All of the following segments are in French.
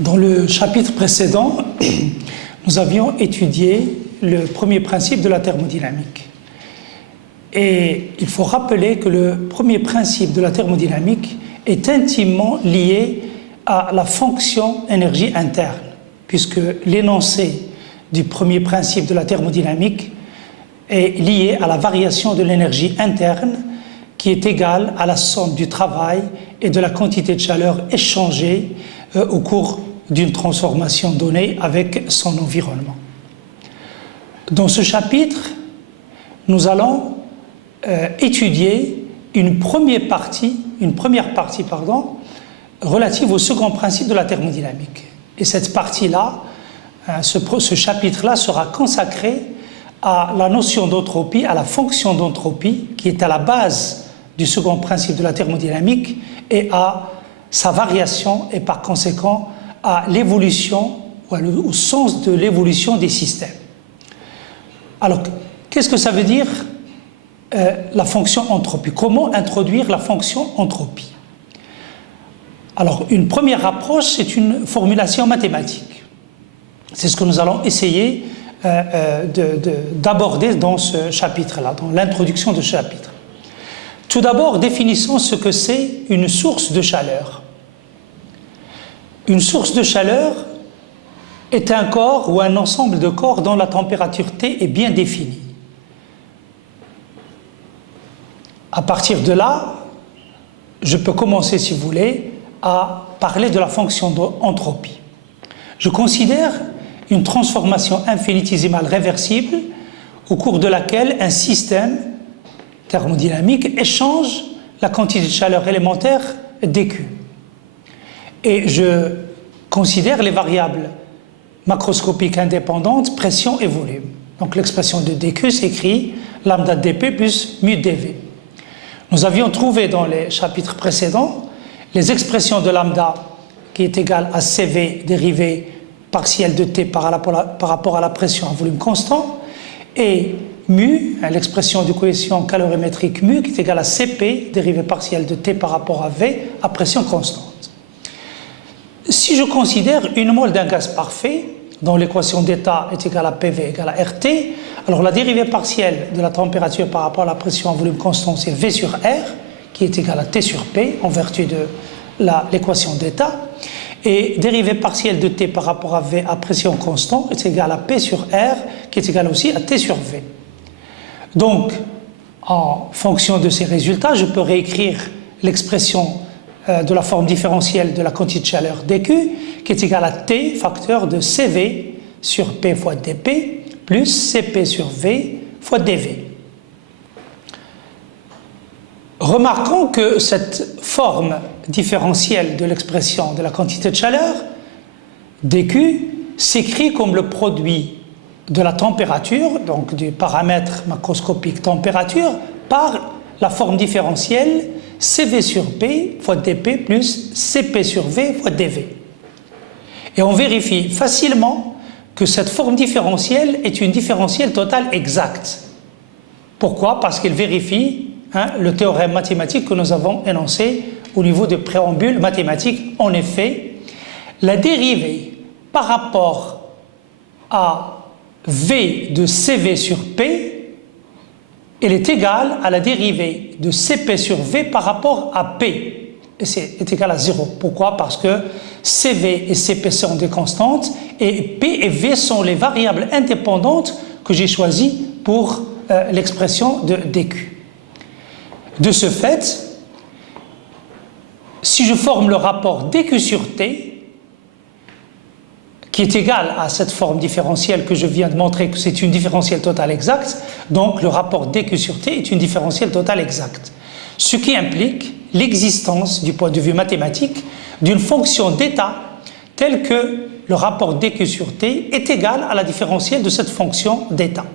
Dans le chapitre précédent, nous avions étudié le premier principe de la thermodynamique. Et il faut rappeler que le premier principe de la thermodynamique est intimement lié à la fonction énergie interne, puisque l'énoncé du premier principe de la thermodynamique est lié à la variation de l'énergie interne qui est égale à la somme du travail et de la quantité de chaleur échangée au cours d'une transformation donnée avec son environnement. Dans ce chapitre, nous allons étudier une première partie, relative au second principe de la thermodynamique. Et cette partie-là, ce chapitre-là sera consacré à la notion d'entropie, à la fonction d'entropie qui est à la base du second principe de la thermodynamique et à sa variation et par conséquent à l'évolution ou au sens de l'évolution des systèmes. Alors, qu'est-ce que ça veut dire la fonction entropie? Comment introduire la fonction entropie? Alors, une première approche, c'est une formulation mathématique. C'est ce que nous allons essayer d'aborder dans ce chapitre-là, dans l'introduction de ce chapitre. Tout d'abord, définissons ce que c'est une source de chaleur. Une source de chaleur est un corps ou un ensemble de corps dont la température T est bien définie. À partir de là, je peux commencer, si vous voulez, à parler de la fonction d'entropie. Je considère une transformation infinitésimale réversible au cours de laquelle un système thermodynamique échange la quantité de chaleur élémentaire dQ. Et je considère les variables macroscopiques indépendantes, pression et volume. Donc l'expression de dQ s'écrit lambda dP plus mu dV. Nous avions trouvé dans les chapitres précédents les expressions de lambda qui est égale à CV dérivé partiel de T par rapport à la pression à volume constant, et mu, l'expression du coefficient calorimétrique mu qui est égale à Cp dérivé partiel de T par rapport à V à pression constante. Si je considère une mole d'un gaz parfait, dont l'équation d'état est égale à PV égale à RT, alors la dérivée partielle de la température par rapport à la pression à volume constant, c'est V sur R, qui est égal à T sur P, en vertu de l'équation d'état, et dérivée partielle de T par rapport à V à pression constante est égale à P sur R, qui est égal aussi à T sur V. Donc, en fonction de ces résultats, je peux réécrire l'expression de la forme différentielle de la quantité de chaleur dQ, qui est égale à T facteur de CV sur P fois dP, plus Cp sur V fois dV. Remarquons que cette forme différentielle de l'expression de la quantité de chaleur dQ s'écrit comme le produit de la température, donc du paramètre macroscopique température, par la forme différentielle CV sur P fois dP plus Cp sur V fois dV. Et on vérifie facilement que cette forme différentielle est une différentielle totale exacte. Pourquoi? Parce qu'elle vérifie le théorème mathématique que nous avons énoncé au niveau de préambule mathématique. En effet, la dérivée par rapport à V de CV sur P, elle est égale à la dérivée de Cp sur V par rapport à P. Et c'est égal à 0. Pourquoi? Parce que CV et Cp sont des constantes et P et V sont les variables indépendantes que j'ai choisies pour l'expression de dQ. De ce fait, si je forme le rapport dQ sur T, qui est égal à cette forme différentielle que je viens de montrer que c'est une différentielle totale exacte, donc le rapport dQ sur T est une différentielle totale exacte. Ce qui implique l'existence, du point de vue mathématique, d'une fonction d'état telle que le rapport dQ sur T est égal à la différentielle de cette fonction d'état.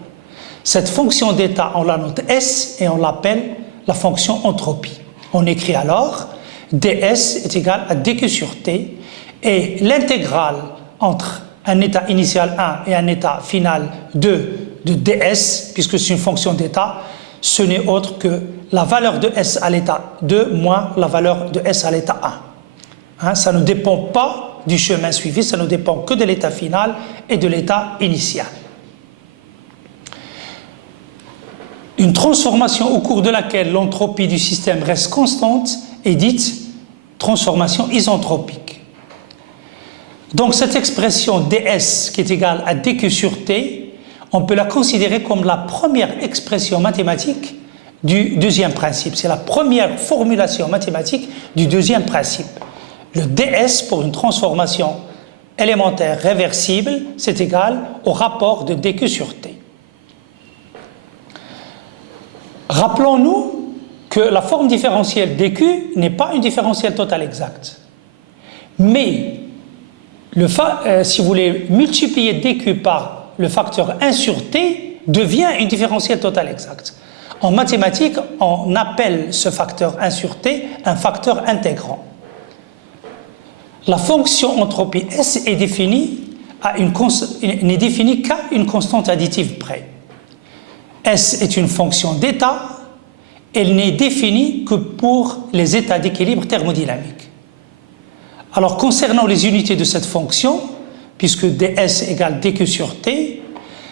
Cette fonction d'état, on la note S et on l'appelle la fonction entropie. On écrit alors ds est égal à dQ sur T et l'intégrale entre un état initial 1 et un état final 2 de ds, puisque c'est une fonction d'état, ce n'est autre que la valeur de S à l'état 2 moins la valeur de S à l'état 1. Ça ne dépend pas du chemin suivi, ça ne dépend que de l'état final et de l'état initial. Une transformation au cours de laquelle l'entropie du système reste constante est dite transformation isentropique. Donc cette expression ds qui est égale à dq sur t, on peut la considérer comme la première expression mathématique du deuxième principe. C'est la première formulation mathématique du deuxième principe. Le ds pour une transformation élémentaire réversible, c'est égal au rapport de dq sur t. Rappelons-nous que la forme différentielle dq n'est pas une différentielle totale exacte. Mais, si vous voulez multiplier dq par le facteur 1 sur t, devient une différentielle totale exacte. En mathématiques, on appelle ce facteur 1 sur t un facteur intégrant. La fonction entropie S est définie n'est définie qu'à une constante additive près. S est une fonction d'état, elle n'est définie que pour les états d'équilibre thermodynamique. Alors concernant les unités de cette fonction, puisque ds égale dq sur t,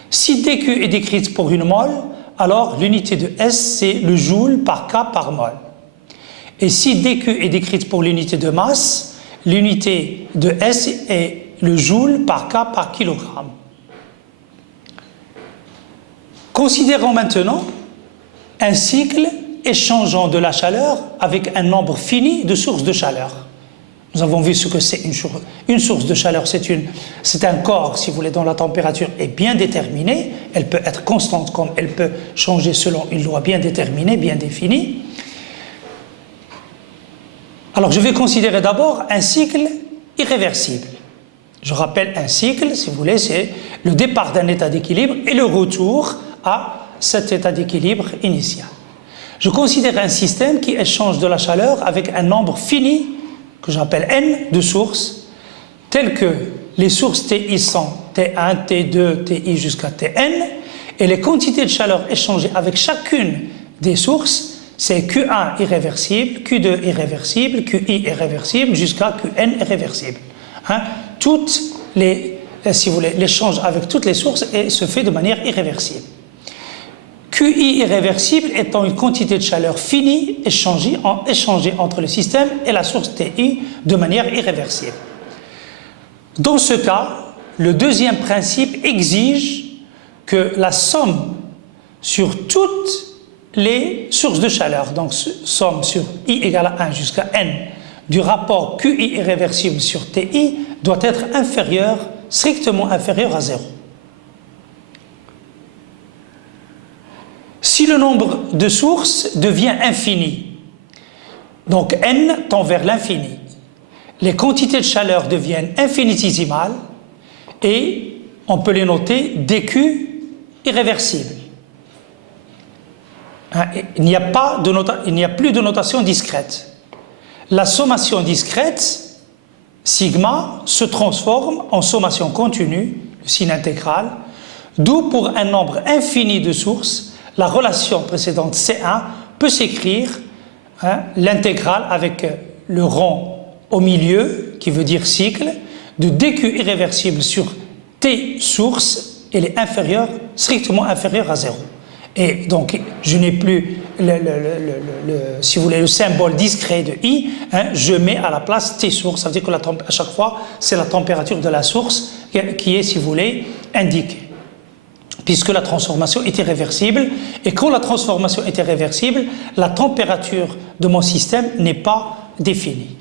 si dq est décrite pour une mole, alors l'unité de S c'est le joule par K par mole. Et si dq est décrite pour l'unité de masse, l'unité de S est le joule par K par kilogramme. Considérons maintenant un cycle échangeant de la chaleur avec un nombre fini de sources de chaleur. Nous avons vu ce que c'est une source de chaleur, c'est un corps, si vous voulez, dont la température est bien déterminée, elle peut être constante comme elle peut changer selon une loi bien déterminée, bien définie. Alors je vais considérer d'abord un cycle irréversible. Je rappelle un cycle, si vous voulez, c'est le départ d'un état d'équilibre et le retour à cet état d'équilibre initial. Je considère un système qui échange de la chaleur avec un nombre fini, que j'appelle n, de sources, telles que les sources TI sont T1, T2, TI jusqu'à Tn, et les quantités de chaleur échangées avec chacune des sources, c'est Q1 irréversible, Q2 irréversible, QI irréversible, jusqu'à Qn irréversible. Toutes les, si vous voulez, l'échange avec toutes les sources se fait de manière irréversible. QI irréversible étant une quantité de chaleur finie échangée entre le système et la source TI de manière irréversible. Dans ce cas, le deuxième principe exige que la somme sur toutes les sources de chaleur, donc somme sur I égale à 1 jusqu'à N, du rapport QI irréversible sur TI doit être strictement inférieur à 0. Si le nombre de sources devient infini, donc n tend vers l'infini, les quantités de chaleur deviennent infinitésimales et on peut les noter dq irréversible. Il n'y a plus de notation discrète. La sommation discrète, sigma, se transforme en sommation continue, le signe intégral, d'où pour un nombre infini de sources, la relation précédente C1 peut s'écrire l'intégrale avec le rond au milieu, qui veut dire cycle, de dq irréversible sur T source, elle est strictement inférieure à 0. Et donc, je n'ai plus, si vous voulez, le symbole discret de I, je mets à la place T source, ça veut dire que à chaque fois, c'est la température de la source qui est, si vous voulez, indiquée. Puisque la transformation est irréversible, et quand la transformation est irréversible, la température de mon système n'est pas définie.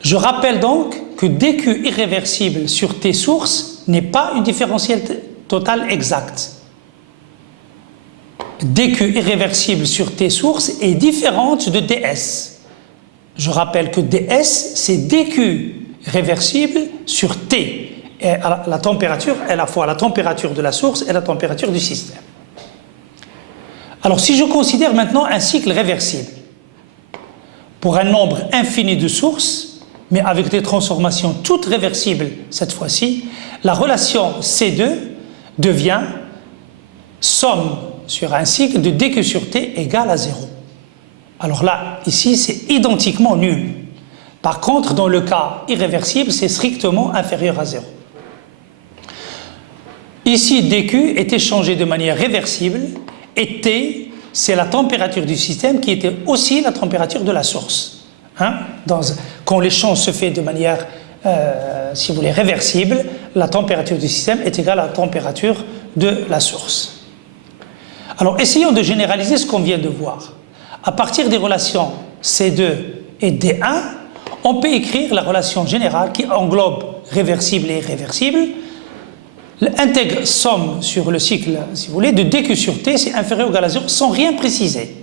Je rappelle donc que dq irréversible sur T source n'est pas une différentielle totale exacte. dq irréversible sur T source est différente de ds. Je rappelle que ds, c'est dq réversible sur T. Et la température est à la fois la température de la source et la température du système. Alors si je considère maintenant un cycle réversible pour un nombre infini de sources, mais avec des transformations toutes réversibles cette fois-ci, la relation C2 devient somme sur un cycle de dq sur T égale à 0. Alors là, ici, c'est identiquement nul. Par contre, dans le cas irréversible, c'est strictement inférieur à 0. Ici, dQ était changé de manière réversible et T, c'est la température du système qui était aussi la température de la source. Quand l'échange se fait de manière, si vous voulez, réversible, la température du système est égale à la température de la source. Alors, essayons de généraliser ce qu'on vient de voir. À partir des relations C2 et D1, on peut écrire la relation générale qui englobe réversible et irréversible. Intègre somme sur le cycle, si vous voulez, de dQ sur T, c'est inférieur ou égal à 0, sans rien préciser.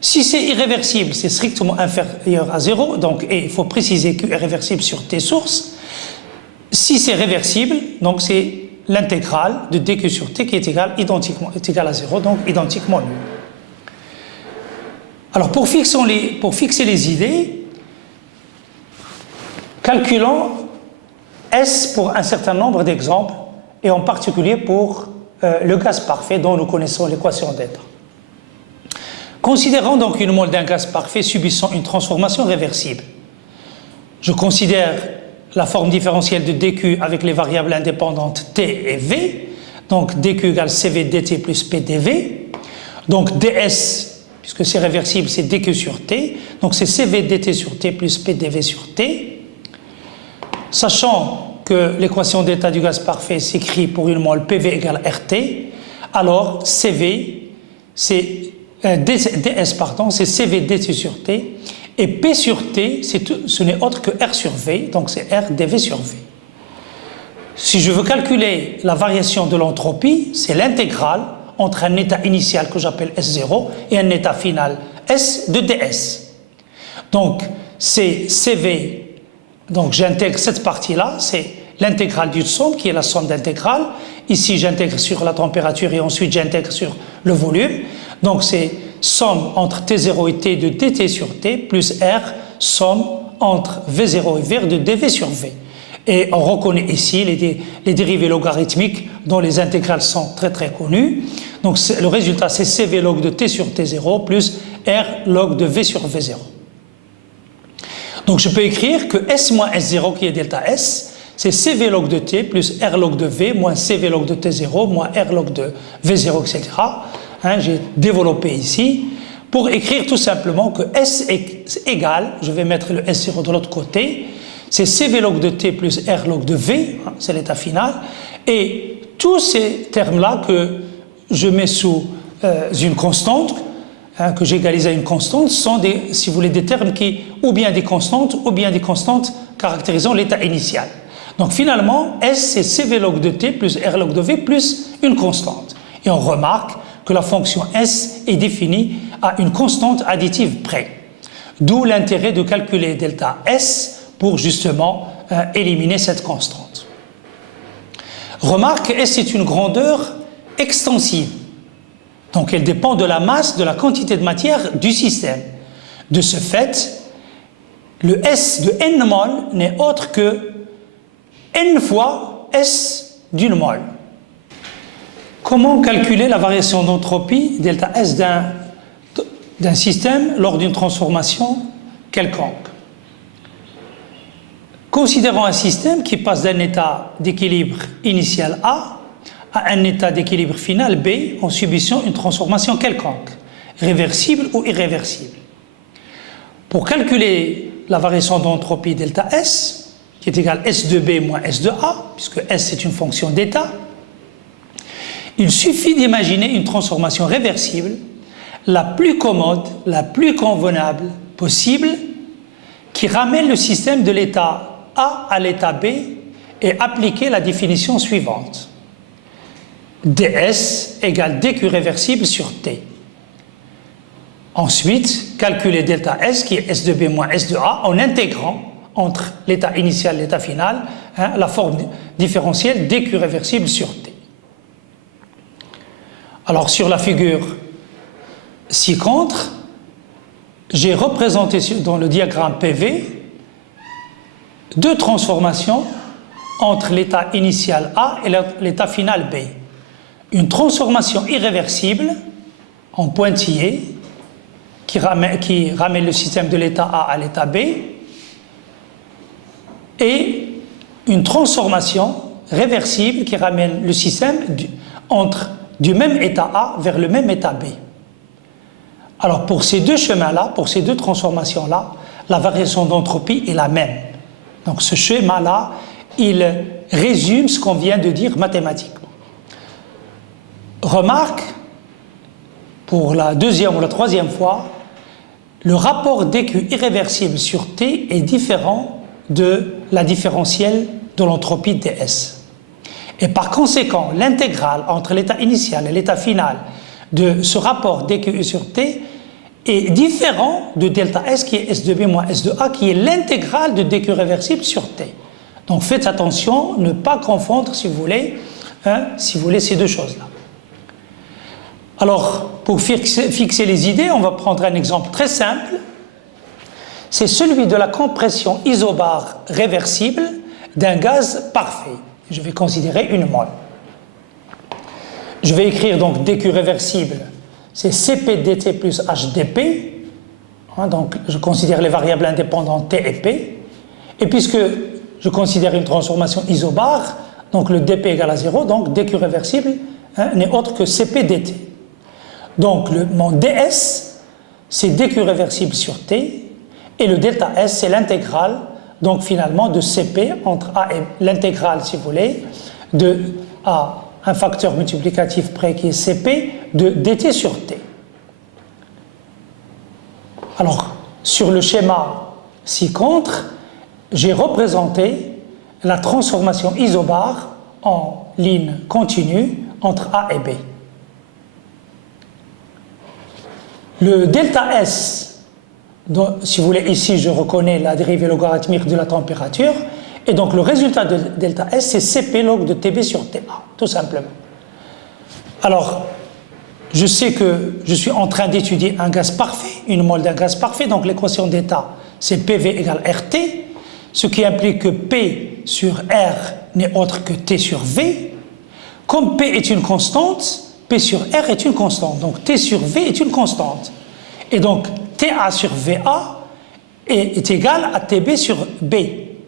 Si c'est irréversible, c'est strictement inférieur à 0, donc et il faut préciser Q est réversible sur T source. Si c'est réversible, donc c'est l'intégrale de dQ sur T qui est égale à 0, donc identiquement nul. Alors pour fixer les idées, calculons S pour un certain nombre d'exemples, et en particulier pour le gaz parfait dont nous connaissons l'équation d'état. Considérons donc une mole d'un gaz parfait subissant une transformation réversible. Je considère la forme différentielle de dQ avec les variables indépendantes T et V, donc dQ égale CV dt plus PdV, donc ds, puisque c'est réversible, c'est dQ sur T, donc c'est CV dt sur T plus PdV sur T, sachant que l'équation d'état du gaz parfait s'écrit pour une mole PV égale RT, alors CV, c'est ds, pardon, c'est CV dt sur T, et P sur T, ce n'est autre que R sur V, donc c'est R dV sur V. Si je veux calculer la variation de l'entropie, c'est l'intégrale entre un état initial que j'appelle S0 et un état final S de ds. Donc c'est CV, donc j'intègre cette partie-là, c'est l'intégrale d'une somme qui est la somme d'intégrales. Ici j'intègre sur la température et ensuite j'intègre sur le volume. Donc c'est somme entre T0 et T de dt sur T plus R, somme entre V0 et V de dV sur V. Et on reconnaît ici les dérivées logarithmiques dont les intégrales sont très très connues. Donc le résultat c'est CV log de T sur T0 plus R log de V sur V0. Donc je peux écrire que S moins S0 qui est delta S, c'est CV log de T plus R log de V moins CV log de T0 moins R log de V0, etc. J'ai développé ici pour écrire tout simplement que S est égal, je vais mettre le S0 de l'autre côté, c'est CV log de T plus R log de V, c'est l'état final, et tous ces termes-là que je mets sous une constante, que j'égalise à une constante, sont des, si vous voulez, des termes qui, ou bien des constantes caractérisant l'état initial. Donc finalement, S c'est CV log de T plus R log de V plus une constante. Et on remarque que la fonction S est définie à une constante additive près. D'où l'intérêt de calculer delta S pour justement éliminer cette constante. Remarque, S est une grandeur extensive. Donc elle dépend de la masse, de la quantité de matière du système. De ce fait, le S de n mol n'est autre que n fois S d'une mole. Comment calculer la variation d'entropie delta S d'un système lors d'une transformation quelconque? Considérons un système qui passe d'un état d'équilibre initial A à un état d'équilibre final B en subissant une transformation quelconque, réversible ou irréversible. Pour calculer la variation d'entropie delta S, qui est égale S de B moins S de A, puisque S est une fonction d'état, il suffit d'imaginer une transformation réversible la plus commode, la plus convenable possible, qui ramène le système de l'état A à l'état B et appliquer la définition suivante. ds égale dq réversible sur T. Ensuite, calculer delta S qui est S de B moins S de A en intégrant entre l'état initial et l'état final la forme différentielle dq réversible sur T. Alors sur la figure ci-contre, j'ai représenté dans le diagramme PV deux transformations entre l'état initial A et l'état final B. Une transformation irréversible en pointillé qui ramène le système de l'état A à l'état B, et une transformation réversible qui ramène le système du même état A vers le même état B. Alors pour ces deux chemins-là, pour ces deux transformations-là, la variation d'entropie est la même. Donc ce schéma-là, il résume ce qu'on vient de dire mathématiquement. Remarque, pour la deuxième ou la troisième fois, le rapport dQ irréversible sur T est différent de la différentielle de l'entropie ds. Et par conséquent, l'intégrale entre l'état initial et l'état final de ce rapport dQ sur T est différent de delta S qui est S de B moins S de A qui est l'intégrale de dQ réversible sur T. Donc faites attention, ne pas confondre si vous voulez ces deux choses-là. Alors, pour fixer les idées, on va prendre un exemple très simple. C'est celui de la compression isobare réversible d'un gaz parfait. Je vais considérer une mole. Je vais écrire donc dQ réversible, c'est Cp dt plus HdP. Donc, je considère les variables indépendantes T et P. Et puisque je considère une transformation isobare, donc le dP égale à 0, donc dQ réversible n'est autre que Cp dt. Donc mon ds, c'est dQ réversible sur T, et le delta S, c'est l'intégrale, donc finalement de Cp entre A et l'intégrale, si vous voulez, de A, un facteur multiplicatif près qui est Cp, de dt sur T. Alors, sur le schéma ci-contre, j'ai représenté la transformation isobare en ligne continue entre A et B. Le delta S, donc, si vous voulez, ici je reconnais la dérivée logarithmique de la température, et donc le résultat de delta S, c'est Cp log de Tb sur Ta, tout simplement. Alors, je sais que je suis en train d'étudier un gaz parfait, une mole d'un gaz parfait, donc l'équation d'état, c'est PV égale RT, ce qui implique que P sur R n'est autre que T sur V. Comme P est une constante, P sur R est une constante, donc T sur V est une constante. Et donc TA sur VA est égal à TB sur B,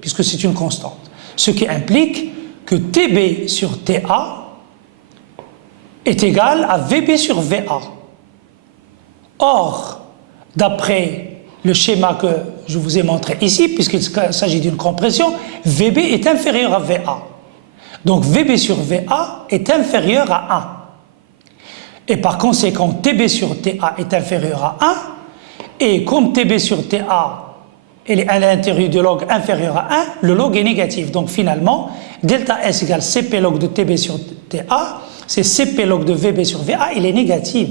puisque c'est une constante. Ce qui implique que TB sur TA est égal à VB sur VA. Or, d'après le schéma que je vous ai montré ici, puisqu'il s'agit d'une compression, VB est inférieur à VA. Donc VB sur VA est inférieur à 1. Et par conséquent, TB sur TA est inférieur à 1. Et comme TB sur TA est à l'intérieur du log inférieur à 1, le log est négatif. Donc finalement, delta S égale Cp log de TB sur TA, c'est Cp log de VB sur VA, il est négatif.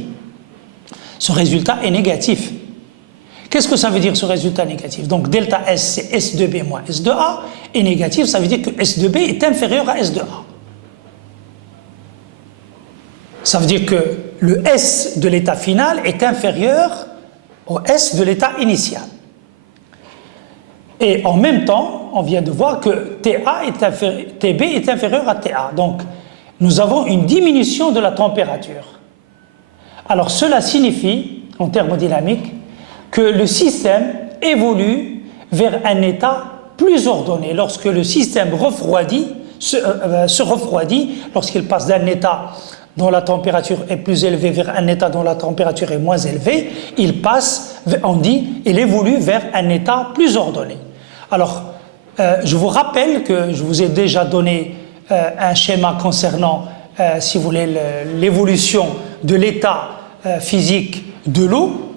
Ce résultat est négatif. Qu'est-ce que ça veut dire ce résultat négatif? Donc delta S c'est S de B moins S de A, et négatif ça veut dire que S de B est inférieur à S de A. Ça veut dire que le S de l'état final est inférieur au S de l'état initial. Et en même temps, on vient de voir que TB est inférieur à TA. Donc nous avons une diminution de la température. Alors cela signifie, en thermodynamique, que le système évolue vers un état plus ordonné. Lorsque le système se refroidit, lorsqu'il passe d'un état dont la température est plus élevée vers un état dont la température est moins élevée, il évolue vers un état plus ordonné. Alors, je vous rappelle que je vous ai déjà donné un schéma concernant, si vous voulez, l'évolution de l'état physique de l'eau.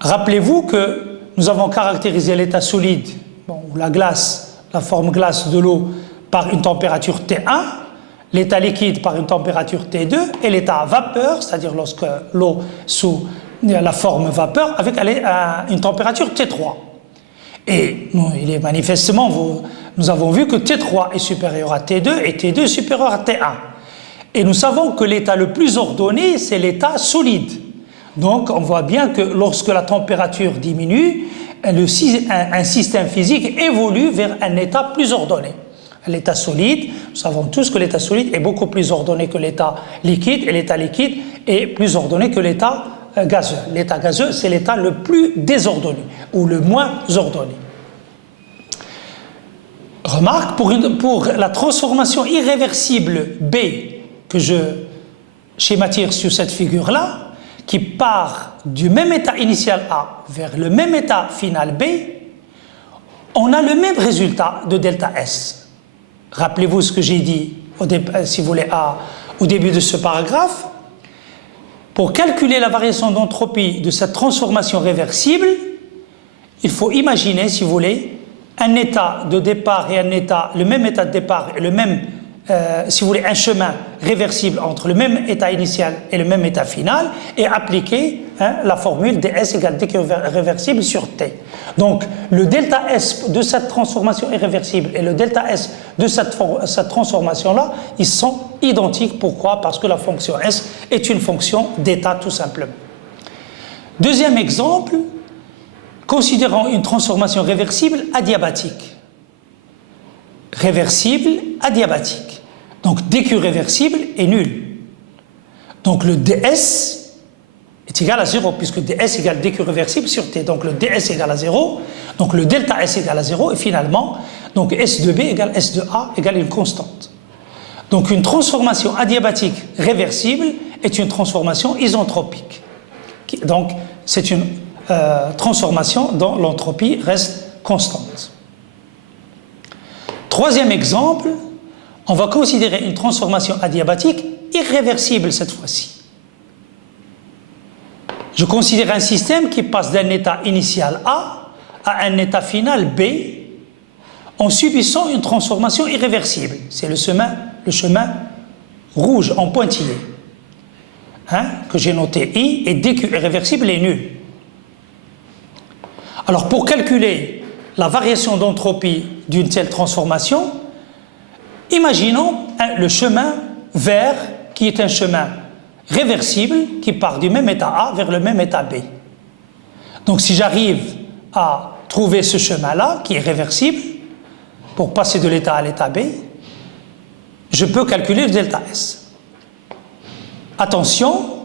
Rappelez-vous que nous avons caractérisé l'état solide, ou la glace, la forme glace de l'eau, par une température T1, l'état liquide par une température T2, et l'état vapeur, c'est-à-dire lorsque l'eau sous la forme vapeur, avec une température T3. Et manifestement, nous avons vu que T3 est supérieur à T2 et T2 est supérieur à T1. Et nous savons que l'état le plus ordonné, c'est l'état solide. Donc, on voit bien que lorsque la température diminue, un système physique évolue vers un état plus ordonné. L'état solide, nous savons tous que l'état solide est beaucoup plus ordonné que l'état liquide, et l'état liquide est plus ordonné que l'état gazeux. L'état gazeux, c'est l'état le plus désordonné, ou le moins ordonné. Remarque, pour la transformation irréversible B que je schématise sur cette figure-là, qui part du même état initial A vers le même état final B, on a le même résultat de delta S. Rappelez-vous ce que j'ai dit, si vous voulez, au début de ce paragraphe. Pour calculer la variation d'entropie de cette transformation réversible, il faut imaginer, si vous voulez, un état de départ et le même état de départ et le même, si vous voulez, un chemin réversible entre le même état initial et le même état final et appliquer la formule ds égale dq réversible sur t. Donc, le delta S de cette transformation irréversible et le delta S de cette transformation-là, ils sont identiques. Pourquoi? Parce que la fonction S est une fonction d'état, tout simplement. Deuxième exemple, considérons une transformation réversible adiabatique. Réversible adiabatique. Donc, dq réversible est nul. Donc, le ds est égal à 0, puisque ds égale dq réversible sur t. Donc, le ds égale à 0, donc le delta S égale à 0, et finalement, donc S de B égale S de A égale une constante. Donc, une transformation adiabatique réversible est une transformation isentropique. Donc, c'est une transformation dont l'entropie reste constante. Troisième exemple, on va considérer une transformation adiabatique irréversible cette fois-ci. Je considère un système qui passe d'un état initial A à un état final B en subissant une transformation irréversible. C'est le chemin rouge en pointillé, que j'ai noté I, et dq irréversible est nul. Alors, pour calculer la variation d'entropie d'une telle transformation, imaginons le chemin vert qui est un chemin réversible qui part du même état A vers le même état B. Donc, si j'arrive à trouver ce chemin-là, qui est réversible, pour passer de l'état A à l'état B, je peux calculer le delta S. Attention,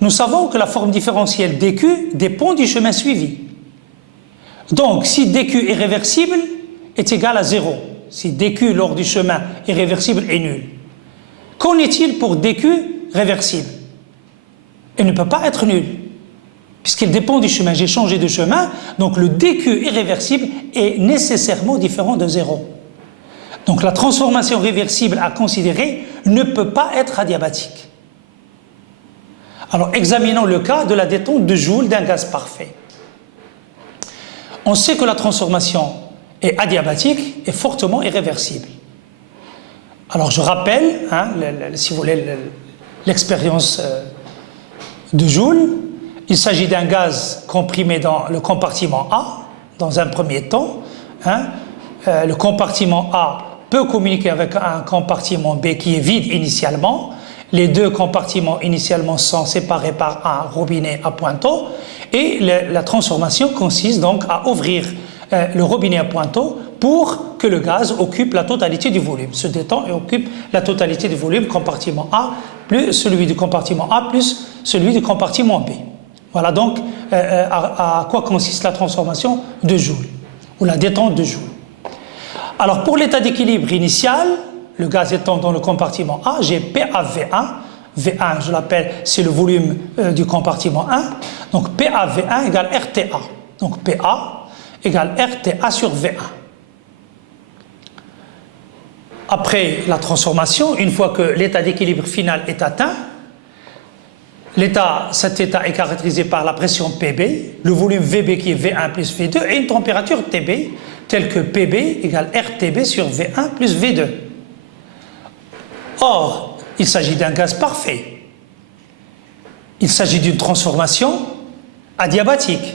nous savons que la forme différentielle dq dépend du chemin suivi. Donc, si dq irréversible est égal à 0, si dq lors du chemin irréversible est nul, qu'en est-il pour dq réversible? Il ne peut pas être nul, puisqu'il dépend du chemin. J'ai changé de chemin, donc le dq irréversible est nécessairement différent de 0. Donc la transformation réversible à considérer ne peut pas être adiabatique. Alors examinons le cas de la détente de Joule d'un gaz parfait. On sait que la transformation est adiabatique et fortement irréversible. Alors je rappelle, si vous voulez, l'expérience de Joule. Il s'agit d'un gaz comprimé dans le compartiment A, dans un premier temps. Le compartiment A peut communiquer avec un compartiment B qui est vide initialement. Les deux compartiments initialement sont séparés par un robinet à pointeau. Et la transformation consiste donc à ouvrir le robinet à pointeau pour que le gaz occupe la totalité du volume, se détend et occupe la totalité du volume, compartiment A plus celui du compartiment A plus celui du compartiment B. Voilà donc à quoi consiste la transformation de Joule, ou la détente de Joule. Alors pour l'état d'équilibre initial, le gaz étant dans le compartiment A, j'ai PaV1. V1, je l'appelle, c'est le volume du compartiment 1. Donc PaV1 égale RTA. Donc Pa égale RTA sur V1. Après la transformation, une fois que l'état d'équilibre final est atteint, cet état est caractérisé par la pression Pb, le volume Vb qui est V1 plus V2 et une température Tb, telle que Pb égale RTb sur V1 plus V2. Or, il s'agit d'un gaz parfait. Il s'agit d'une transformation adiabatique.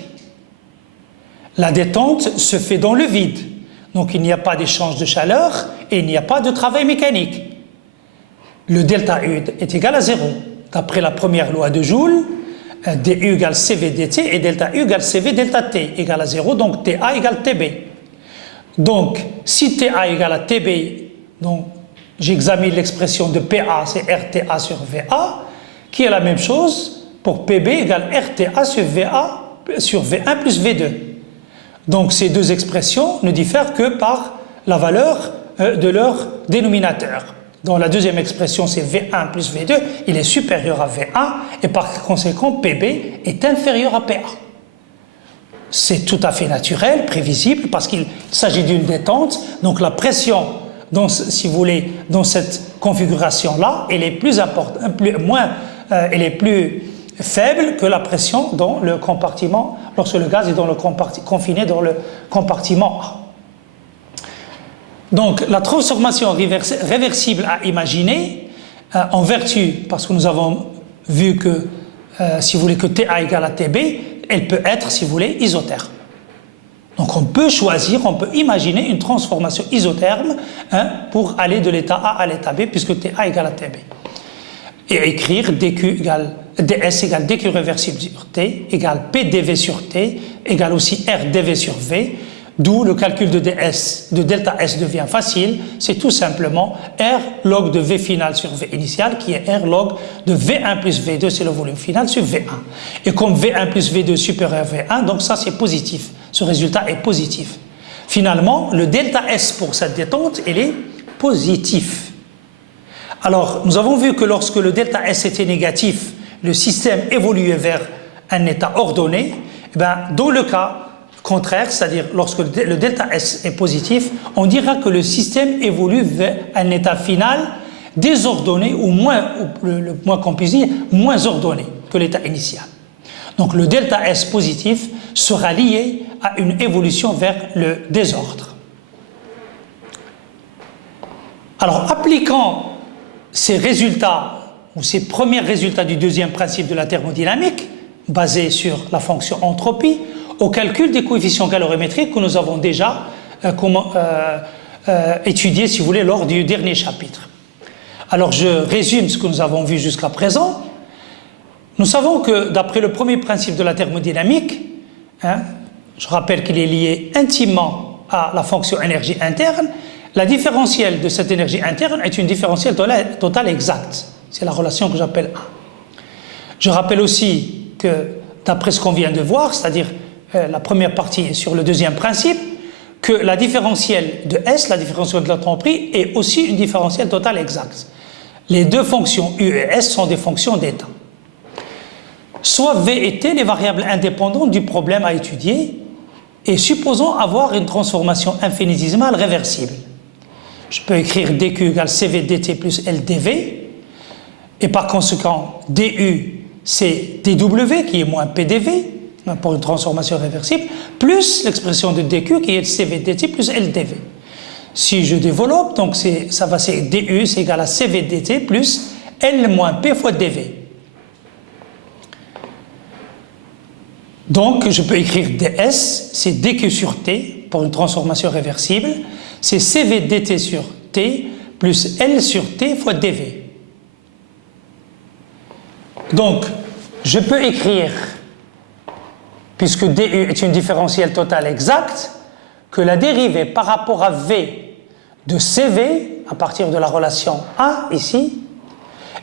La détente se fait dans le vide. Donc il n'y a pas d'échange de chaleur et il n'y a pas de travail mécanique. Le delta U est égal à 0. D'après la première loi de Joule, du égale CV dt et delta U égale CV delta T égale à 0, donc TA égale TB. Donc si TA égale à TB, donc j'examine l'expression de PA, c'est RTA sur VA, qui est la même chose pour PB égale RTA sur V1 plus V2. Donc ces deux expressions ne diffèrent que par la valeur de leur dénominateur. Dans la deuxième expression, c'est V1 plus V2, il est supérieur à V1 et par conséquent, PB est inférieur à PA. C'est tout à fait naturel, prévisible, parce qu'il s'agit d'une détente, donc la pression, si vous voulez, dans cette configuration-là, elle est plus importante, elle est plus faible que la pression dans le compartiment, lorsque le gaz est confiné dans le compartiment A. Donc, la transformation réversible à imaginer, en vertu, parce que nous avons vu que, si vous voulez, que TA égale à TB, elle peut être, si vous voulez, isotherme. Donc, on peut choisir, on peut imaginer une transformation isotherme pour aller de l'état A à l'état B, puisque TA égale à TB. Et écrire ds égale dq réversible sur T égale PdV sur T égale aussi RdV sur V. D'où le calcul de ds, de delta S devient facile, c'est tout simplement R log de V final sur V initial, qui est R log de V1 plus V2, c'est le volume final, sur V1. Et comme V1 plus V2 supérieur à V1, donc ça c'est positif, ce résultat est positif. Finalement, le delta S pour cette détente, il est positif. Alors, nous avons vu que lorsque le delta S était négatif, le système évoluait vers un état ordonné. Eh bien, dans le cas contraire, c'est-à-dire lorsque le delta S est positif, on dira que le système évolue vers un état final désordonné ou le moins qu'on puisse dire, moins ordonné que l'état initial. Donc le delta S positif sera lié à une évolution vers le désordre. Alors, appliquant ces résultats ou ces premiers résultats du deuxième principe de la thermodynamique, basés sur la fonction entropie, au calcul des coefficients calorimétriques que nous avons déjà étudié, si vous voulez, lors du dernier chapitre. Alors, je résume ce que nous avons vu jusqu'à présent. Nous savons que, d'après le premier principe de la thermodynamique, je rappelle qu'il est lié intimement à la fonction énergie interne, la différentielle de cette énergie interne est une différentielle totale exacte. C'est la relation que j'appelle A. Je rappelle aussi que, d'après ce qu'on vient de voir, c'est-à-dire la première partie sur le deuxième principe, que la différentielle de S, la différentielle de l'entropie, est aussi une différentielle totale exacte. Les deux fonctions U et S sont des fonctions d'état. Soit V et T, les variables indépendantes du problème à étudier, et supposons avoir une transformation infinitésimale réversible. Je peux écrire dQ égale CV dt plus LdV, et par conséquent, du, c'est dW, qui est moins PdV, pour une transformation réversible, plus l'expression de dQ, qui est CV dt plus LdV. Si je développe, donc c'est du, c'est égal à CV dt plus L moins P fois dV. Donc, je peux écrire ds, c'est dq sur t, pour une transformation réversible, c'est cv dt sur t, plus L sur t fois dv. Donc, je peux écrire, puisque du est une différentielle totale exacte, que la dérivée par rapport à v de cv, à partir de la relation A, ici,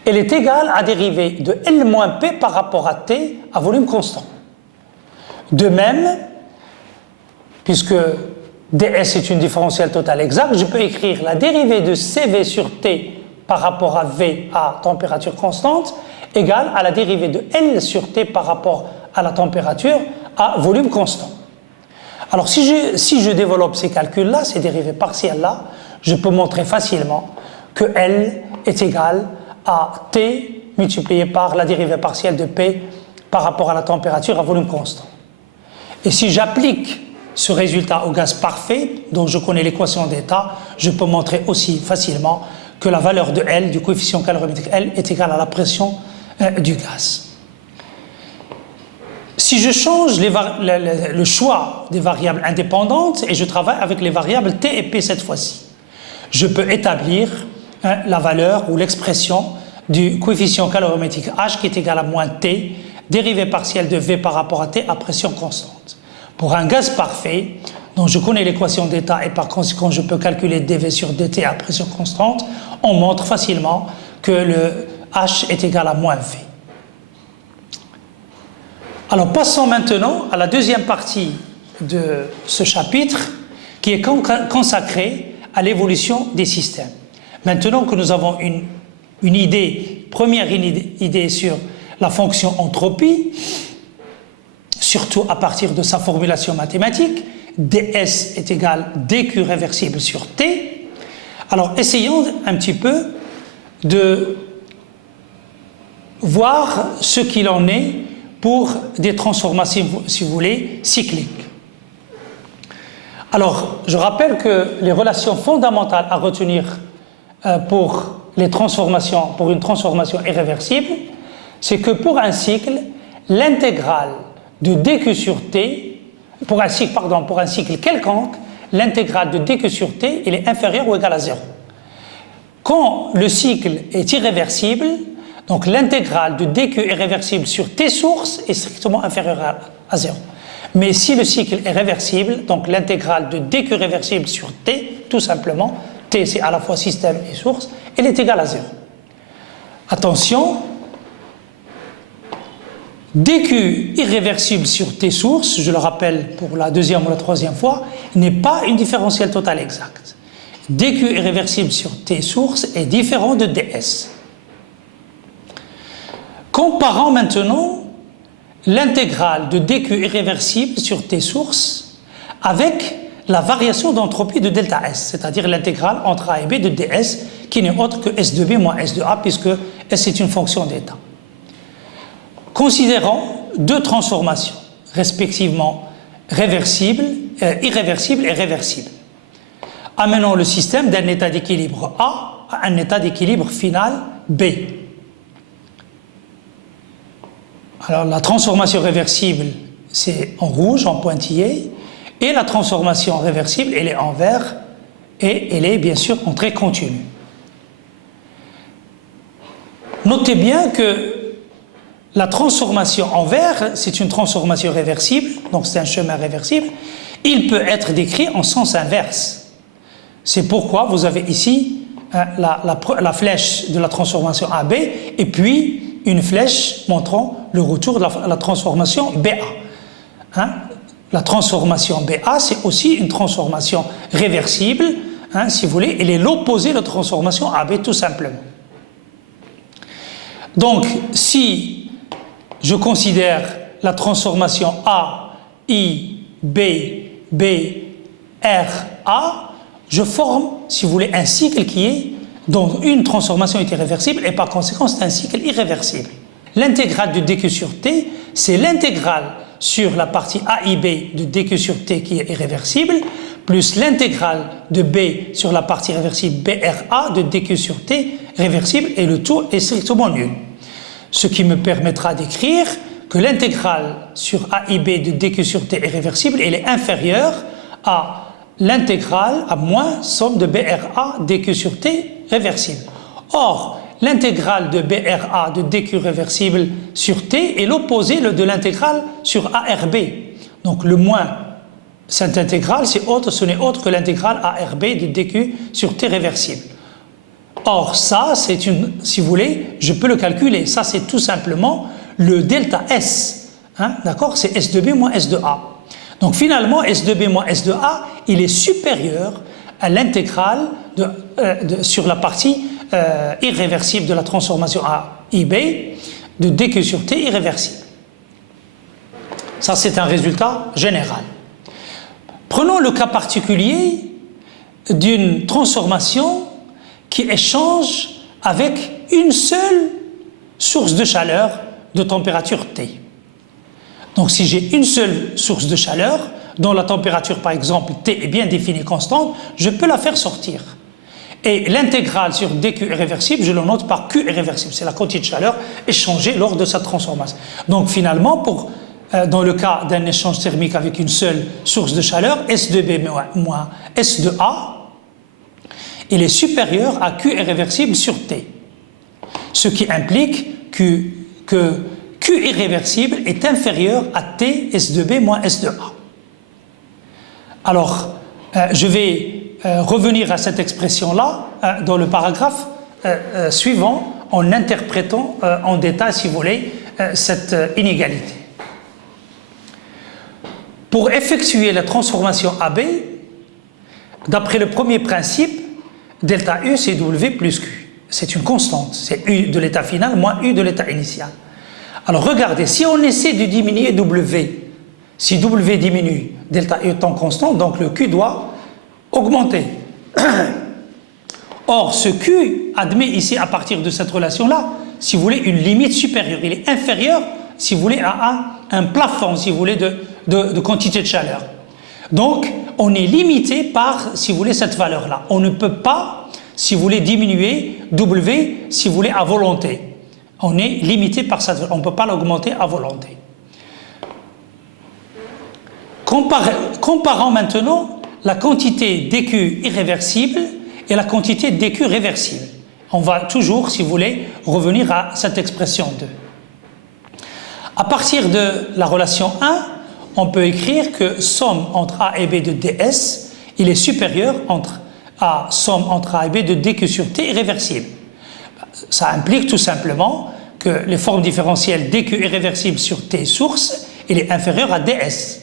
elle est égale à dérivée de L moins P par rapport à t à volume constant. De même, puisque ds est une différentielle totale exacte, je peux écrire la dérivée de cv sur t par rapport à v à température constante égale à la dérivée de L sur t par rapport à la température à volume constant. Alors si je développe ces calculs-là, ces dérivées partielles-là, je peux montrer facilement que L est égal à t multiplié par la dérivée partielle de P par rapport à la température à volume constant. Et si j'applique ce résultat au gaz parfait, dont je connais l'équation d'état, je peux montrer aussi facilement que la valeur de L, du coefficient calorimétrique L, est égale à la pression du gaz. Si je change le choix des variables indépendantes et je travaille avec les variables T et P cette fois-ci, je peux établir la valeur ou l'expression du coefficient calorimétrique H qui est égal à moins T, dérivée partielle de V par rapport à T à pression constante. Pour un gaz parfait, dont je connais l'équation d'état et par conséquent je peux calculer dV sur dt à pression constante, on montre facilement que le H est égal à moins V. Alors passons maintenant à la deuxième partie de ce chapitre qui est consacrée à l'évolution des systèmes. Maintenant que nous avons une idée, première idée sur la fonction entropie, surtout à partir de sa formulation mathématique, ds est égal dq réversible sur t. Alors essayons un petit peu de voir ce qu'il en est pour des transformations, si vous voulez, cycliques. Alors, je rappelle que les relations fondamentales à retenir pour une transformation irréversible, c'est que pour un cycle, l'intégrale de dq sur t, pour un cycle quelconque, l'intégrale de dq sur t, elle est inférieure ou égale à 0. Quand le cycle est irréversible, donc l'intégrale de dq irréversible sur t source est strictement inférieure à 0. Mais si le cycle est réversible, donc l'intégrale de dq réversible sur t, tout simplement, t c'est à la fois système et source, elle est égale à 0. Attention, dq irréversible sur t source, je le rappelle pour la deuxième ou la troisième fois, n'est pas une différentielle totale exacte. dq irréversible sur t source est différent de ds. Comparons maintenant l'intégrale de dq irréversible sur t source avec la variation d'entropie de delta S, c'est-à-dire l'intégrale entre A et B de ds, qui n'est autre que S de B moins S de A, puisque S est une fonction d'état. Considérons deux transformations, respectivement irréversible et réversible. Amenons le système d'un état d'équilibre A à un état d'équilibre final B. Alors la transformation réversible, c'est en rouge, en pointillé, et la transformation réversible, elle est en vert, et elle est bien sûr en trait continu. Notez bien que la transformation en vert, c'est une transformation réversible, donc c'est un chemin réversible, il peut être décrit en sens inverse. C'est pourquoi vous avez ici la flèche de la transformation AB, et puis une flèche montrant le retour de la transformation BA. La transformation BA, c'est aussi une transformation réversible, si vous voulez, elle est l'opposé de la transformation AB, tout simplement. Donc, si je considère la transformation A, I, B, B, R, A, je forme, si vous voulez, un cycle qui est dont une transformation est irréversible et par conséquent c'est un cycle irréversible. L'intégrale de dq sur t, c'est l'intégrale sur la partie AIB de dq sur t qui est irréversible, plus l'intégrale de B sur la partie réversible BRA de dq sur t réversible, et le tout est strictement nul. Ce qui me permettra d'écrire que l'intégrale sur AIB de dq sur t est réversible, elle est inférieure à l'intégrale à moins somme de BRA dq sur t réversible. Or, l'intégrale de BRA de dq réversible sur t est l'opposé de l'intégrale sur ARB. Donc le moins, cette intégrale, ce n'est autre que l'intégrale ARB de dq sur t réversible. Or, ça, c'est si vous voulez, je peux le calculer. Ça, c'est tout simplement le delta S. D'accord? C'est S de B moins S de A. Donc finalement, S de B moins S de A, il est supérieur à l'intégrale sur la partie irréversible de la transformation AIB de dq sur t irréversible. Ça, c'est un résultat général. Prenons le cas particulier d'une transformation qui échange avec une seule source de chaleur de température T. Donc si j'ai une seule source de chaleur, dont la température par exemple T est bien définie constante, je peux la faire sortir. Et l'intégrale sur dq irréversible, je le note par q irréversible, c'est la quantité de chaleur échangée lors de sa transformation. Donc finalement, dans le cas d'un échange thermique avec une seule source de chaleur, S de B moins S de A, il est supérieur à Q irréversible sur T. Ce qui implique que Q irréversible est inférieur à T S de B moins S de A. Alors, je vais revenir à cette expression-là dans le paragraphe suivant en interprétant en détail, si vous voulez, cette inégalité. Pour effectuer la transformation AB, d'après le premier principe, delta U, c'est W plus Q. C'est une constante. C'est U de l'état final moins U de l'état initial. Alors regardez, si on essaie de diminuer W, si W diminue, delta U étant constant, donc le Q doit augmenter. Or, ce Q admet ici, à partir de cette relation-là, si vous voulez, une limite supérieure. Il est inférieur, si vous voulez, à un plafond, si vous voulez, de quantité de chaleur. Donc, on est limité par, si vous voulez, cette valeur-là. On ne peut pas, si vous voulez, diminuer W, si vous voulez, à volonté. On est limité par cette valeur. On ne peut pas l'augmenter à volonté. Comparons maintenant la quantité dQ irréversible et la quantité dQ réversible. On va toujours, si vous voulez, revenir à cette expression 2. À partir de la relation 1, on peut écrire que somme entre A et B de ds, il est supérieur à somme entre A et B de dQ sur T irréversible. Ça implique tout simplement que les formes différentielles dQ irréversible sur T source, il est inférieur à ds.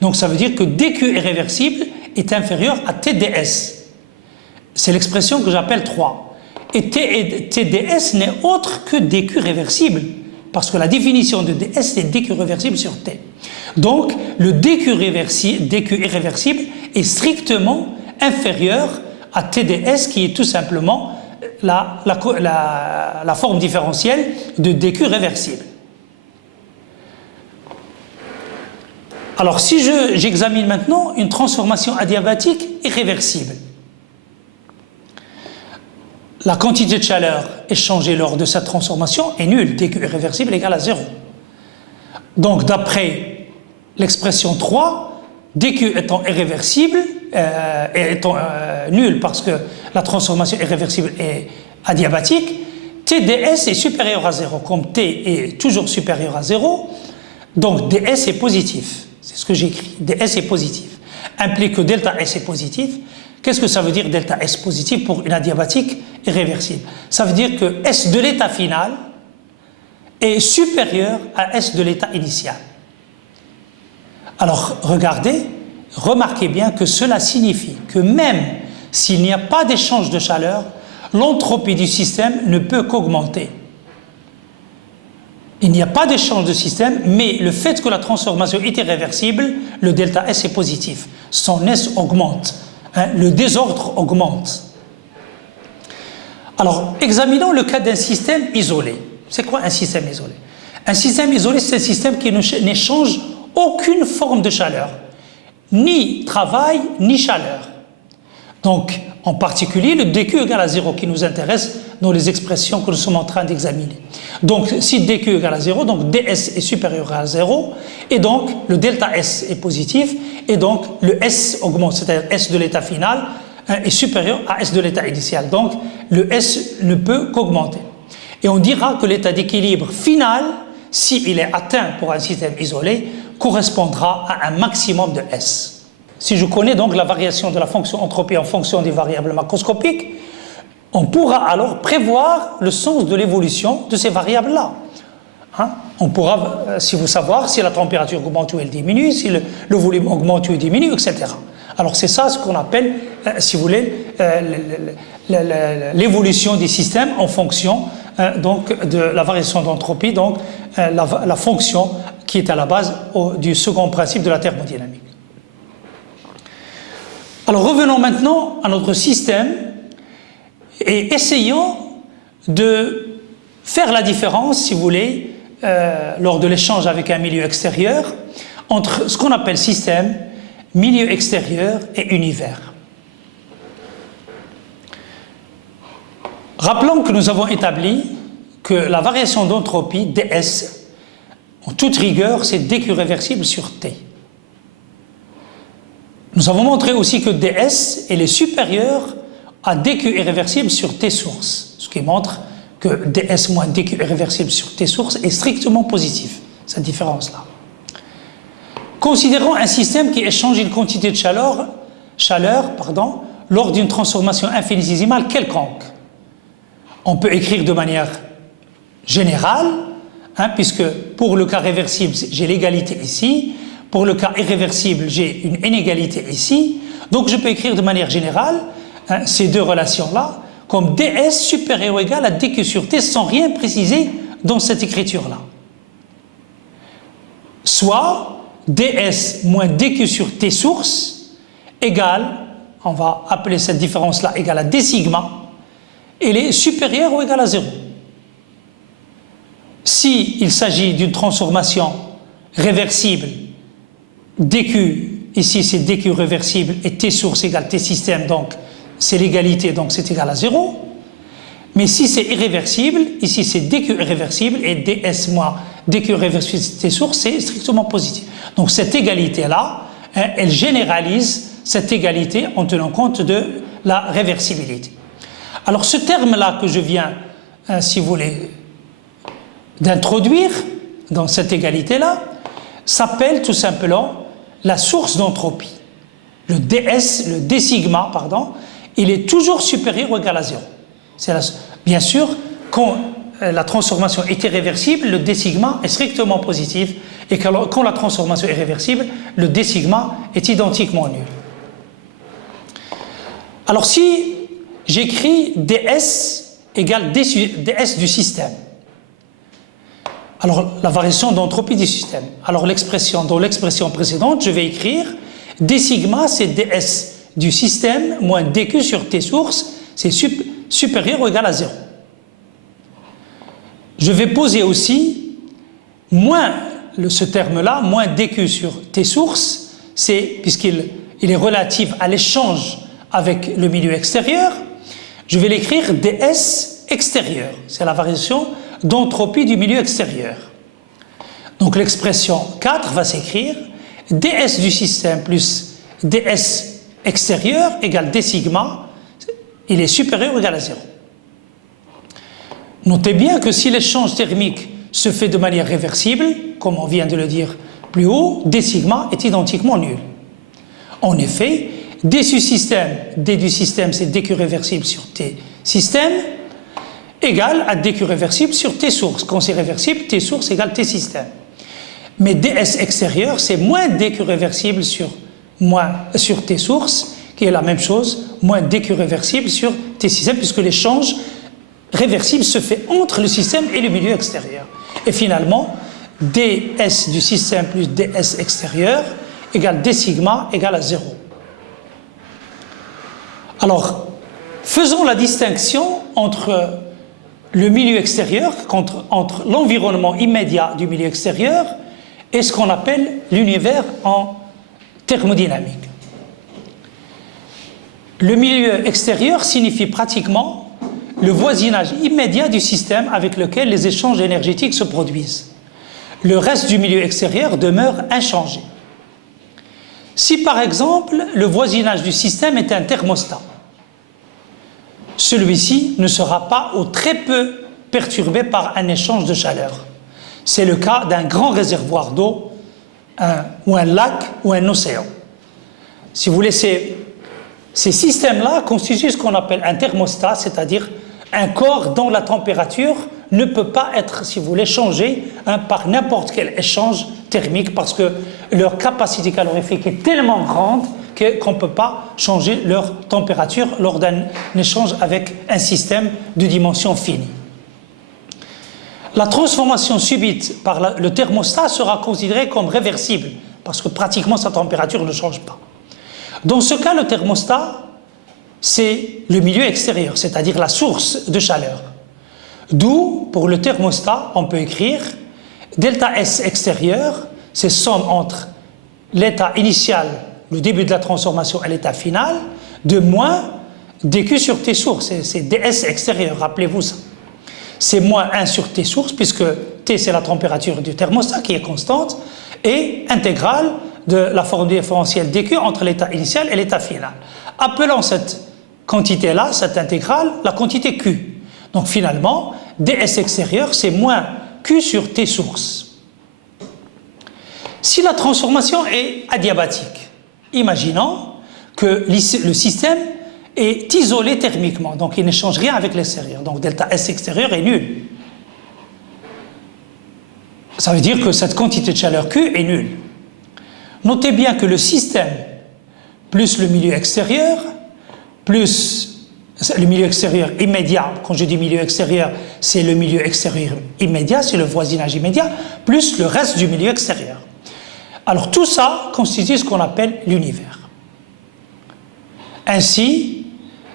Donc ça veut dire que dQ irréversible est inférieur à TDS. C'est l'expression que j'appelle 3. Et TDS n'est autre que dQ réversible, parce que la définition de ds, c'est dQ réversible sur T. Donc, le dQ irréversible est strictement inférieur à TDS, qui est tout simplement la forme différentielle de dQ réversible. Alors, si j'examine maintenant une transformation adiabatique irréversible, la quantité de chaleur échangée lors de cette transformation est nulle, dQ irréversible égale à 0. Donc, d'après l'expression 3, dQ étant irréversible, étant nul parce que la transformation irréversible est adiabatique, TDS est supérieur à 0. Comme T est toujours supérieur à 0, donc ds est positif. C'est ce que j'écris. ds est positif. Implique que delta S est positif. Qu'est-ce que ça veut dire delta S positif pour une adiabatique irréversible? Ça veut dire que S de l'état final est supérieur à S de l'état initial. Alors, remarquez bien que cela signifie que même s'il n'y a pas d'échange de chaleur, l'entropie du système ne peut qu'augmenter. Il n'y a pas d'échange de système, mais le fait que la transformation est irréversible, le delta S est positif. Son S augmente. Le désordre augmente. Alors, examinons le cas d'un système isolé. C'est quoi un système isolé? Un système isolé, c'est un système qui n'échange aucune forme de chaleur, ni travail, ni chaleur. Donc, en particulier, le dQ égale à 0 qui nous intéresse dans les expressions que nous sommes en train d'examiner. Donc, si dQ égale à 0, donc ds est supérieur à 0, et donc le delta S est positif, et donc le S augmente, c'est-à-dire S de l'état final est supérieur à S de l'état initial. Donc, le S ne peut qu'augmenter. Et on dira que l'état d'équilibre final, s'il est atteint pour un système isolé, correspondra à un maximum de S. Si je connais donc la variation de la fonction entropie en fonction des variables macroscopiques, on pourra alors prévoir le sens de l'évolution de ces variables-là. On pourra, si vous savoir, si la température augmente ou elle diminue, si le volume augmente ou il diminue, etc. Alors c'est ça ce qu'on appelle, si vous voulez, l'évolution des systèmes en fonction donc de la variation d'entropie, donc la fonction qui est à la base du second principe de la thermodynamique. Alors revenons maintenant à notre système et essayons de faire la différence, si vous voulez, lors de l'échange avec un milieu extérieur, entre ce qu'on appelle système, milieu extérieur et univers. Rappelons que nous avons établi que la variation d'entropie, ds, en toute rigueur, c'est dQ réversible sur T. Nous avons montré aussi que ds est supérieur à dQ irréversible sur T source, ce qui montre que ds moins dQ irréversible sur T source est strictement positif, cette différence-là. Considérons un système qui échange une quantité de chaleur lors d'une transformation infinitésimale quelconque. On peut écrire de manière générale, puisque pour le cas réversible, j'ai l'égalité ici, pour le cas irréversible, j'ai une inégalité ici, Donc je peux écrire de manière générale ces deux relations-là comme ds supérieur ou égal à dq sur t sans rien préciser dans cette écriture-là. Soit ds moins dq sur t source égale, on va appeler cette différence-là égale à d sigma, elle est supérieure ou égale à 0. S'il s'agit d'une transformation réversible, dq, ici c'est dq réversible et t source égale t système, donc c'est l'égalité, donc c'est égal à 0. Mais si c'est irréversible, ici c'est dq irréversible et ds moins dq réversible t source, c'est strictement positif. Donc cette égalité-là, elle généralise cette égalité en tenant compte de la réversibilité. Alors ce terme-là que je viens, si vous voulez, d'introduire dans cette égalité-là, s'appelle tout simplement la source d'entropie. Le d sigma, pardon, il est toujours supérieur ou égal à 0. Bien sûr, quand la transformation est irréversible, le d sigma est strictement positif, et quand la transformation est réversible, le d sigma est identiquement nul. Alors si j'écris ds égale ds du système, alors la variation d'entropie du système, alors dans l'expression précédente, je vais écrire d sigma, c'est ds du système moins dq sur t source, c'est supérieur ou égal à 0. Je vais poser aussi moins ce terme-là, moins dq sur t source, puisqu'il est relatif à l'échange avec le milieu extérieur, je vais l'écrire ds extérieur, c'est la variation d'entropie du milieu extérieur. Donc l'expression 4 va s'écrire ds du système plus ds extérieur égale d sigma, il est supérieur ou égal à 0. Notez bien que si l'échange thermique se fait de manière réversible, comme on vient de le dire plus haut, d sigma est identiquement nul. En effet, d du système c'est dq réversible sur t système égale à dq réversible sur t source. Quand c'est réversible, t source égale t système. Mais ds extérieur c'est moins dq réversible sur t source, qui est la même chose, moins dq réversible sur t système, puisque l'échange réversible se fait entre le système et le milieu extérieur. Et finalement, ds du système plus ds extérieur égale d sigma égale à 0. Alors, faisons la distinction entre le milieu extérieur, entre l'environnement immédiat du milieu extérieur et ce qu'on appelle l'univers en thermodynamique. Le milieu extérieur signifie pratiquement le voisinage immédiat du système avec lequel les échanges énergétiques se produisent. Le reste du milieu extérieur demeure inchangé. Si par exemple le voisinage du système est un thermostat, celui-ci ne sera pas ou très peu perturbé par un échange de chaleur. C'est le cas d'un grand réservoir d'eau, ou un lac ou un océan. Si vous voulez, ces systèmes-là constituent ce qu'on appelle un thermostat, c'est-à-dire un corps dont la température ne peut pas être, si vous voulez, changée par n'importe quel échange thermique, parce que leur capacité calorifique est tellement grande qu'on ne peut pas changer leur température lors d'un échange avec un système de dimension finie. La transformation subite par le thermostat sera considérée comme réversible, parce que pratiquement sa température ne change pas. Dans ce cas, le thermostat, c'est le milieu extérieur, c'est-à-dire la source de chaleur. D'où, pour le thermostat, on peut écrire delta S extérieur, c'est somme entre l'état initial, le début de la transformation et l'état final, de moins dq sur t source, c'est ds extérieur, rappelez-vous ça. C'est moins 1 sur t source, puisque t c'est la température du thermostat qui est constante, et intégrale de la forme différentielle dq entre l'état initial et l'état final. Appelons cette quantité-là, cette intégrale, la quantité q. Donc finalement, ds extérieur, c'est moins q sur t source. Si la transformation est adiabatique, imaginons que le système est isolé thermiquement, donc il ne change rien avec l'extérieur, donc delta S extérieur est nul. Ça veut dire que cette quantité de chaleur Q est nulle. Notez bien que le système plus le milieu extérieur, plus le milieu extérieur immédiat. Quand je dis milieu extérieur, c'est le milieu extérieur immédiat, c'est le voisinage immédiat, plus le reste du milieu extérieur. Alors tout ça constitue ce qu'on appelle l'univers. Ainsi,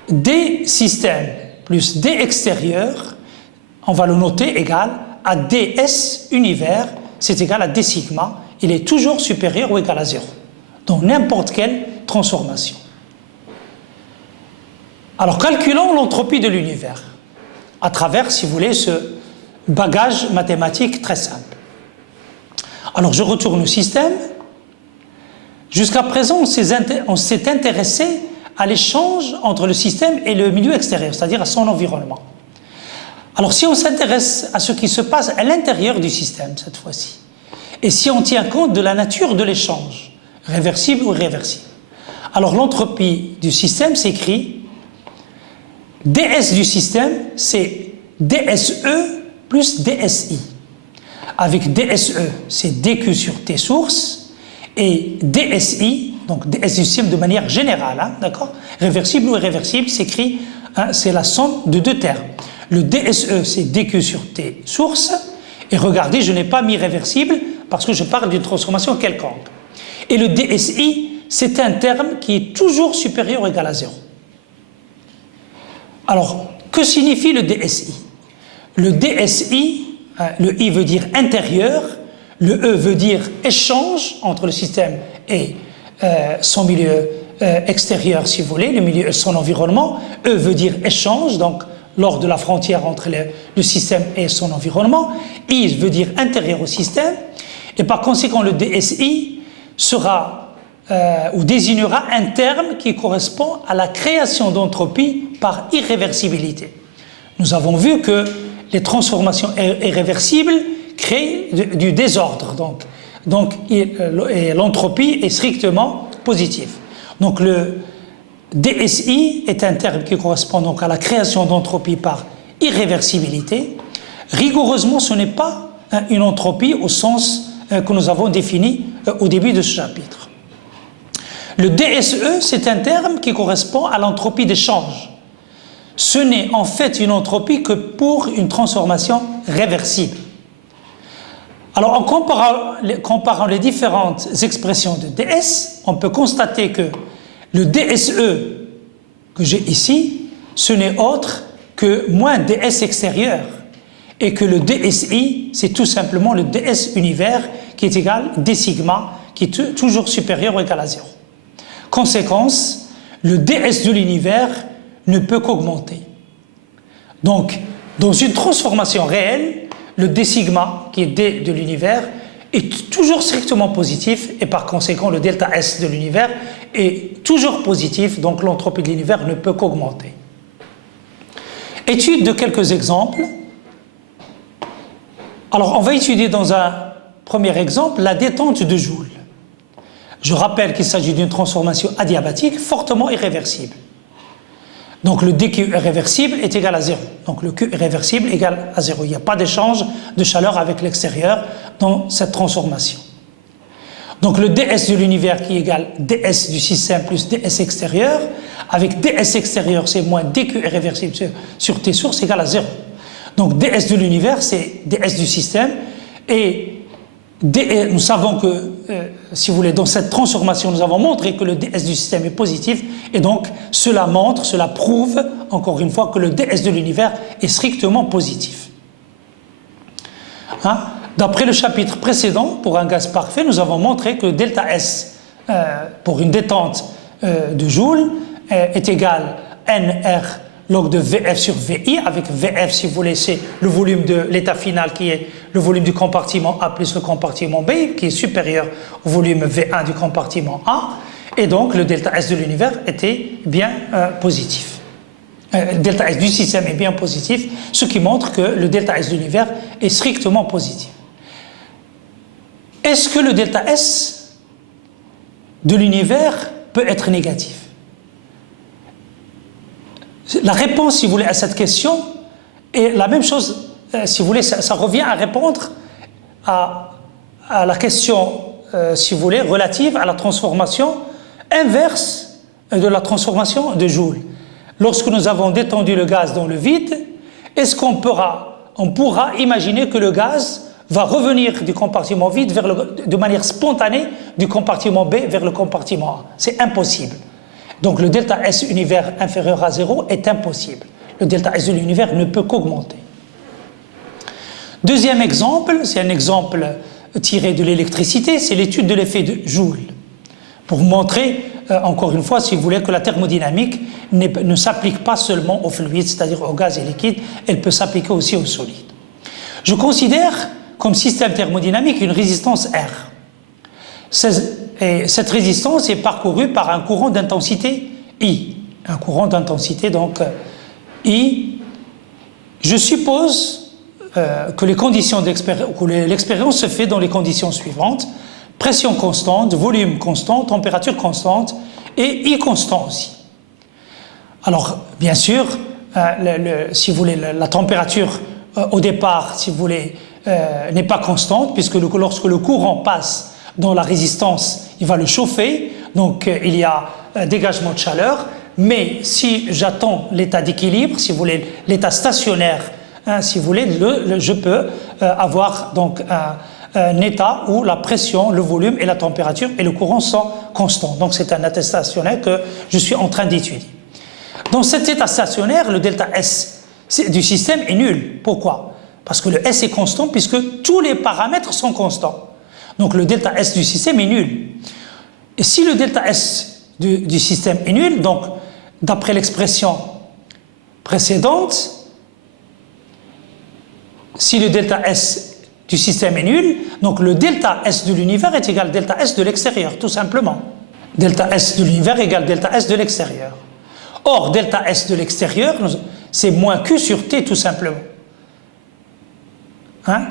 D système plus D extérieur, on va le noter égal à ds univers, c'est égal à d sigma, il est toujours supérieur ou égal à 0, dans n'importe quelle transformation. Alors calculons l'entropie de l'univers, à travers, si vous voulez, ce bagage mathématique très simple. Alors je retourne au système. Jusqu'à présent, on s'est intéressé à l'échange entre le système et le milieu extérieur, c'est-à-dire à son environnement. Alors si on s'intéresse à ce qui se passe à l'intérieur du système cette fois-ci, et si on tient compte de la nature de l'échange, réversible ou irréversible, alors l'entropie du système s'écrit ds du système, c'est dse plus dsi. Avec dse, c'est dq sur t source, et dsi, donc ds du système de manière générale, hein, d'accord? Réversible ou irréversible s'écrit, hein, c'est la somme de deux termes. Le dse, c'est dq sur t source, et regardez, je n'ai pas mis réversible parce que je parle d'une transformation quelconque. Et le dsi, c'est un terme qui est toujours supérieur ou égal à 0. Alors, que signifie le DSI? Le DSI, le I veut dire intérieur, le E veut dire échange entre le système et son milieu extérieur, si vous voulez, le milieu, son environnement. E veut dire échange, donc lors de la frontière entre le système et son environnement. I veut dire intérieur au système, et par conséquent, le DSI sera ou désignera un terme qui correspond à la création d'entropie par irréversibilité. Nous avons vu que les transformations irréversibles créent du désordre, donc l'entropie est strictement positive. Donc le DSI est un terme qui correspond donc à la création d'entropie par irréversibilité. Rigoureusement, ce n'est pas une entropie au sens que nous avons défini au début de ce chapitre. Le DSE, c'est un terme qui correspond à l'entropie d'échange. Ce n'est en fait une entropie que pour une transformation réversible. Alors, en comparant les différentes expressions de DS, on peut constater que le DSE que j'ai ici, ce n'est autre que moins DS extérieur, et que le DSI, c'est tout simplement le DS univers qui est égal à D sigma, qui est toujours supérieur ou égal à 0. Conséquence, le ds de l'univers ne peut qu'augmenter. Donc, dans une transformation réelle, le d sigma, qui est d de l'univers, est toujours strictement positif, et par conséquent, le delta S de l'univers est toujours positif, donc l'entropie de l'univers ne peut qu'augmenter. Étude de quelques exemples. Alors, on va étudier dans un premier exemple la détente de Joule. Je rappelle qu'il s'agit d'une transformation adiabatique fortement irréversible. Donc le dq irréversible est égal à 0. Donc le q irréversible est égal à 0. Il n'y a pas d'échange de chaleur avec l'extérieur dans cette transformation. Donc le ds de l'univers qui est égal à ds du système plus ds extérieur, avec ds extérieur c'est moins dq irréversible sur t source égal à 0. Donc ds de l'univers c'est ds du système, et nous savons que, si vous voulez, dans cette transformation, nous avons montré que le ds du système est positif, et donc cela prouve, encore une fois, que le ds de l'univers est strictement positif. Hein? D'après le chapitre précédent, pour un gaz parfait, nous avons montré que delta S, pour une détente de Joule, est égal à NR log de VF sur VI, avec VF, si vous voulez, c'est le volume de l'état final qui est le volume du compartiment A plus le compartiment B, qui est supérieur au volume V1 du compartiment A, et donc le delta S de l'univers était bien positif. Le delta S du système est bien positif, ce qui montre que le delta S de l'univers est strictement positif. Est-ce que le delta S de l'univers peut être négatif? La réponse, si vous voulez, à cette question est la même chose, si vous voulez, ça revient à répondre à la question, si vous voulez, relative à la transformation inverse de la transformation de Joule. Lorsque nous avons détendu le gaz dans le vide, est-ce qu'on pourra imaginer que le gaz va revenir du compartiment vide de manière spontanée du compartiment B vers le compartiment A? C'est impossible. Donc le delta S univers inférieur à 0 est impossible. Le delta S de l'univers ne peut qu'augmenter. Deuxième exemple, c'est un exemple tiré de l'électricité, c'est l'étude de l'effet de Joule. Pour vous montrer, encore une fois, si vous voulez, que la thermodynamique ne s'applique pas seulement aux fluides, c'est-à-dire aux gaz et liquides, elle peut s'appliquer aussi aux solides. Je considère comme système thermodynamique une résistance R. Et cette résistance est parcourue par un courant d'intensité I. Un courant d'intensité, donc I. Je suppose que l'expérience se fait dans les conditions suivantes: pression constante, volume constant, température constante et I constant aussi. Alors, bien sûr, si vous voulez, la température au départ, si vous voulez, n'est pas constante, puisque lorsque le courant passe dans la résistance, il va le chauffer, donc il y a dégagement de chaleur. Mais si j'attends l'état d'équilibre, si vous voulez, l'état stationnaire, si vous voulez, je peux avoir donc un état où la pression, le volume et la température et le courant sont constants. Donc c'est un état stationnaire que je suis en train d'étudier. Dans cet état stationnaire, le delta S du système est nul. Pourquoi? Parce que le S est constant puisque tous les paramètres sont constants. Donc le delta S du système est nul. Et si le delta S du système est nul, donc d'après l'expression précédente, si le delta S du système est nul, donc le delta S de l'univers est égal à delta S de l'extérieur, tout simplement. Delta S de l'univers égale delta S de l'extérieur. Or, delta S de l'extérieur, c'est moins Q sur T, tout simplement.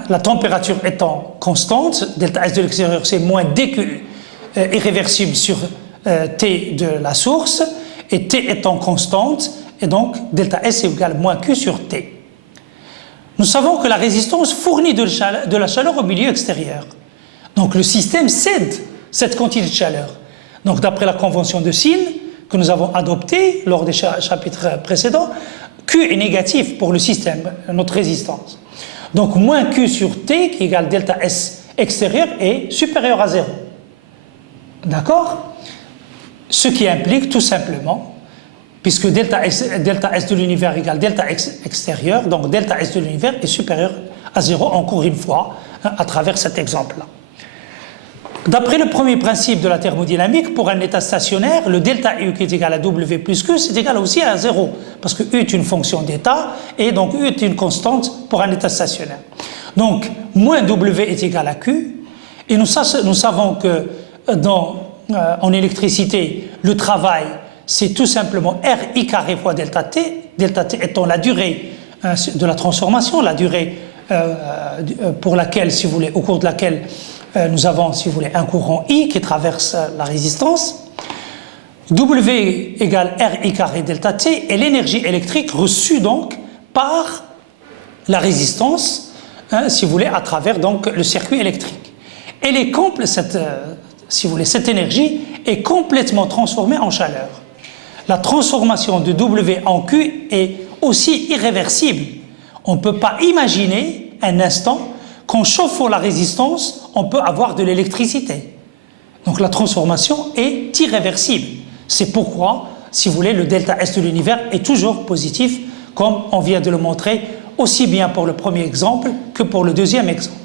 La température étant constante, delta S de l'extérieur, c'est moins dQ irréversible sur T de la source, et T étant constante, et donc delta S est égal à moins Q sur T. Nous savons que la résistance fournit de la chaleur au milieu extérieur. Donc le système cède cette quantité de chaleur. Donc d'après la convention de Sine que nous avons adoptée lors des chapitres précédents, Q est négatif pour le système, notre résistance. Donc moins Q sur T, qui égale delta S extérieur, est supérieur à 0. D'accord? Ce qui implique tout simplement, puisque delta S de l'univers égale delta S extérieur, donc delta S de l'univers est supérieur à 0, encore une fois, à travers cet exemple-là. D'après le premier principe de la thermodynamique, pour un état stationnaire, le delta U qui est égal à W plus Q, c'est égal aussi à 0, parce que U est une fonction d'état, et donc U est une constante pour un état stationnaire. Donc, moins W est égal à Q, et nous savons que en électricité, le travail, c'est tout simplement RI carré fois delta T étant la durée de la transformation, la durée pour laquelle, si vous voulez, au cours de laquelle nous avons, si vous voulez, un courant I qui traverse la résistance. W égale RI carré delta T est l'énergie électrique reçue donc par la résistance, si vous voulez, à travers donc le circuit électrique. Si vous voulez, cette énergie est complètement transformée en chaleur. La transformation de W en Q est aussi irréversible. On ne peut pas imaginer un instant qu'en chauffant la résistance, on peut avoir de l'électricité. Donc la transformation est irréversible. C'est pourquoi, si vous voulez, le delta S de l'univers est toujours positif, comme on vient de le montrer aussi bien pour le premier exemple que pour le deuxième exemple.